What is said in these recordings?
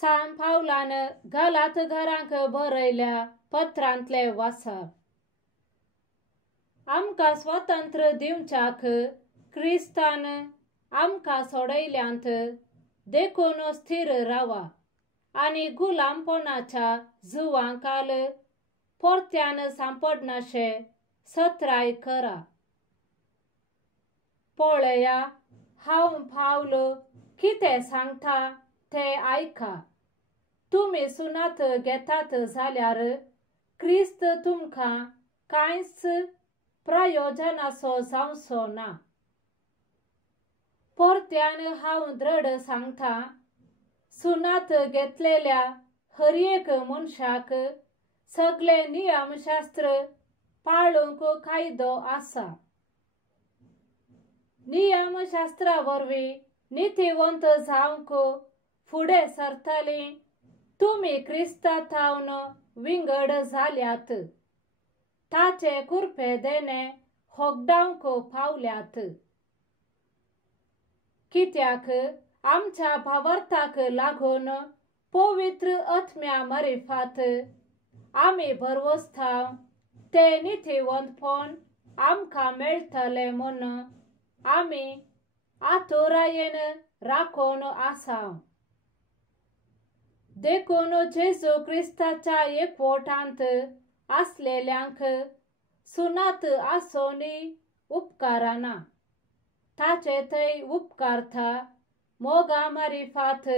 सांत पावलान गालात घरांक बरयल्या पत्रांतले वाचप. आमकां स्वातंत्र्य दिवच्याक क्रिस्तान आमकां सोडयल्यांत देखून स्थिर रावा आनी गुलामपणाच्या जुवांकाल परत्यान सांपडनाशे सत्राय करा. पळया, हांव पावल कितें सांगता ते आयका. तुमी सुनात घेतात जाल्यार क्रिस्त तुमकां कांयच प्रयोजनाचो जावचो ना. परत्यान हांव दृढ सांगता, सुनात घेतलेल्या हर एक मनशाक सगळे नियमशास्त्र पाळूंक कायदो आसा. नियमशास्त्रा वरवीं नितीवंत जावंक फुडें सरतलीं तुमी क्रिस्तांतावन विंगड जाल्यात, ताचे कुरपेदेने होगडावंक पावल्यात. कित्याक आमच्या भावार्थाक लागून पवित्र आत्म्या मार्फत आमी भरवसताव ते नितीवंतपण आमकां मेळटले म्हूण आमी आतुरायेन राखून आसाव. देखून जेजू क्रिस्ताच्या एकवटांत आसलेल्यांक सुनात आसोनी उपकारना, ताचे थंय उपकारता मोगा मार्फत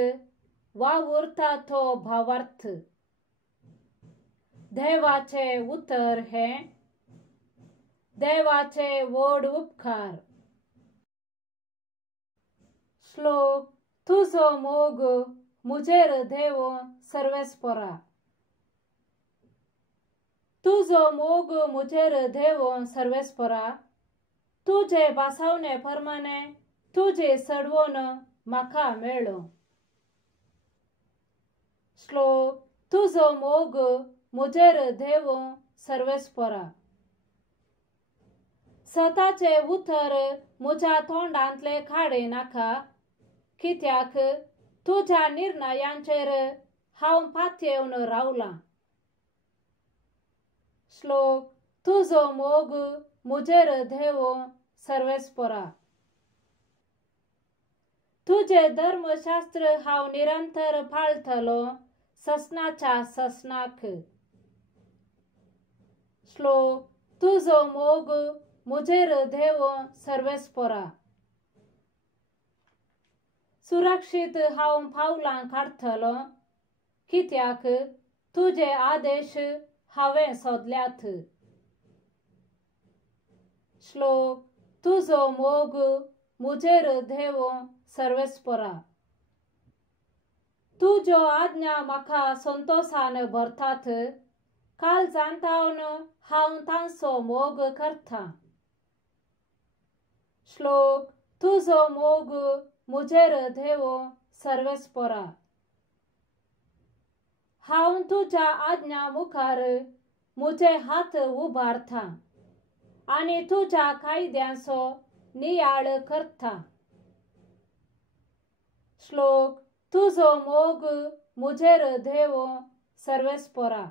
वावुरता तो भावार्थ. देवाचे उतर हे देवाचे व्हड उपकार. श्लोक. तुजो मोग मुजेर देवो सर्वेस्परा. तुजो मोग मुजेर देवो सर्वेस्परा. तुजे भासावणे प्रमाणे तुजे सडवण म्हाका मेळ्ळो. श्लोक. तुजो मोग मुजेर देवो सर्वेस्परा. सताचे उतर म्हज्या तोंडांतले काडे नाका, कित्याक तुज्या निर्णयांचेर हांव पातयेवन रावलां. श्लोक. तुजो मोग मुजेर देवो सर्वेस्परा. तुजे धर्मशास्त्र हांव निरंतर पाळटलो ससनाच्या ससनाक. श्लोक. तुजो मोग मुजेर देवो सर्वेस्परा. सुरक्षीत हांव पावलां काडटलो, कित्याक तुजे आदेश हांवें सोदल्यात. श्लोक. तुजो मोग मुजेर देवो सर्वेस्परा. तुज्यो आज्ञा म्हाका संतोषान भरतात, काळजांतावन हांव तांचो मोग करतां. श्लोक. तुजो मोग मुजेर देवो सर्वेस्परा. हांव तुज्या आज्ञा मुखार म्हजे हात उबारतां आनी तुज्या कायद्यांचो नियाळ करतां. श्लोक. तुजो मोग मुजेर देवो सर्वेस्परा.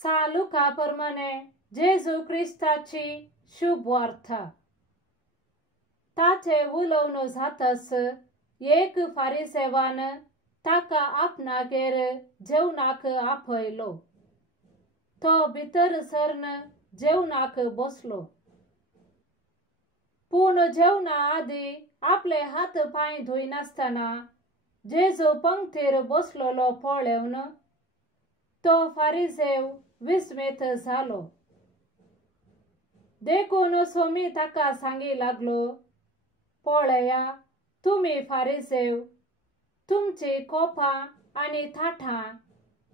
सांत लुका प्रमाणे जेजू क्रिस्ताची शुभ वार्ता. ताचे उलोवन जातस एक फारिसेवान ताका आपणागेर जेवणाक आपयलो. तो भितर सरून जेवणाक बसलो. पूण जेवणा आदी आपले हात पांय धुयनासतना जेजू पंक्तीर बसलोलो पळोवन तो फारिसेव विस्मीत जालो. देखून सोमी ताका सांगी लागलो, पळया, तुमी फारिसेव तुमची कोपां आनी थाठां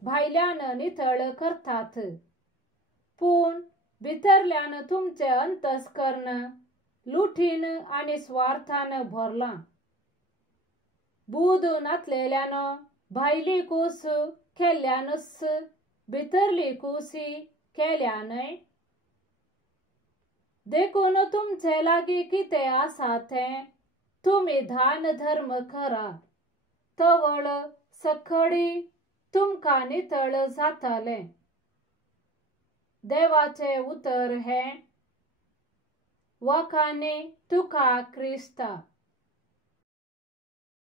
भायल्यान नितळ करतात, पूण भितरल्यान तुमचे अंतस्करण लुटीन आनी स्वार्थान भरलां. बूद नातलेल्यान भायली कूस केल्ल्यानच भितरली कुसी केल्या न्हय. देखून तुमचे लागीं कितें आसा तें तुम्ही दान धर्म करा तवळ सखडी तुमका नितळ जाताले. देवाचे उत्तर हे वखाने तुका ख्रिस्ता.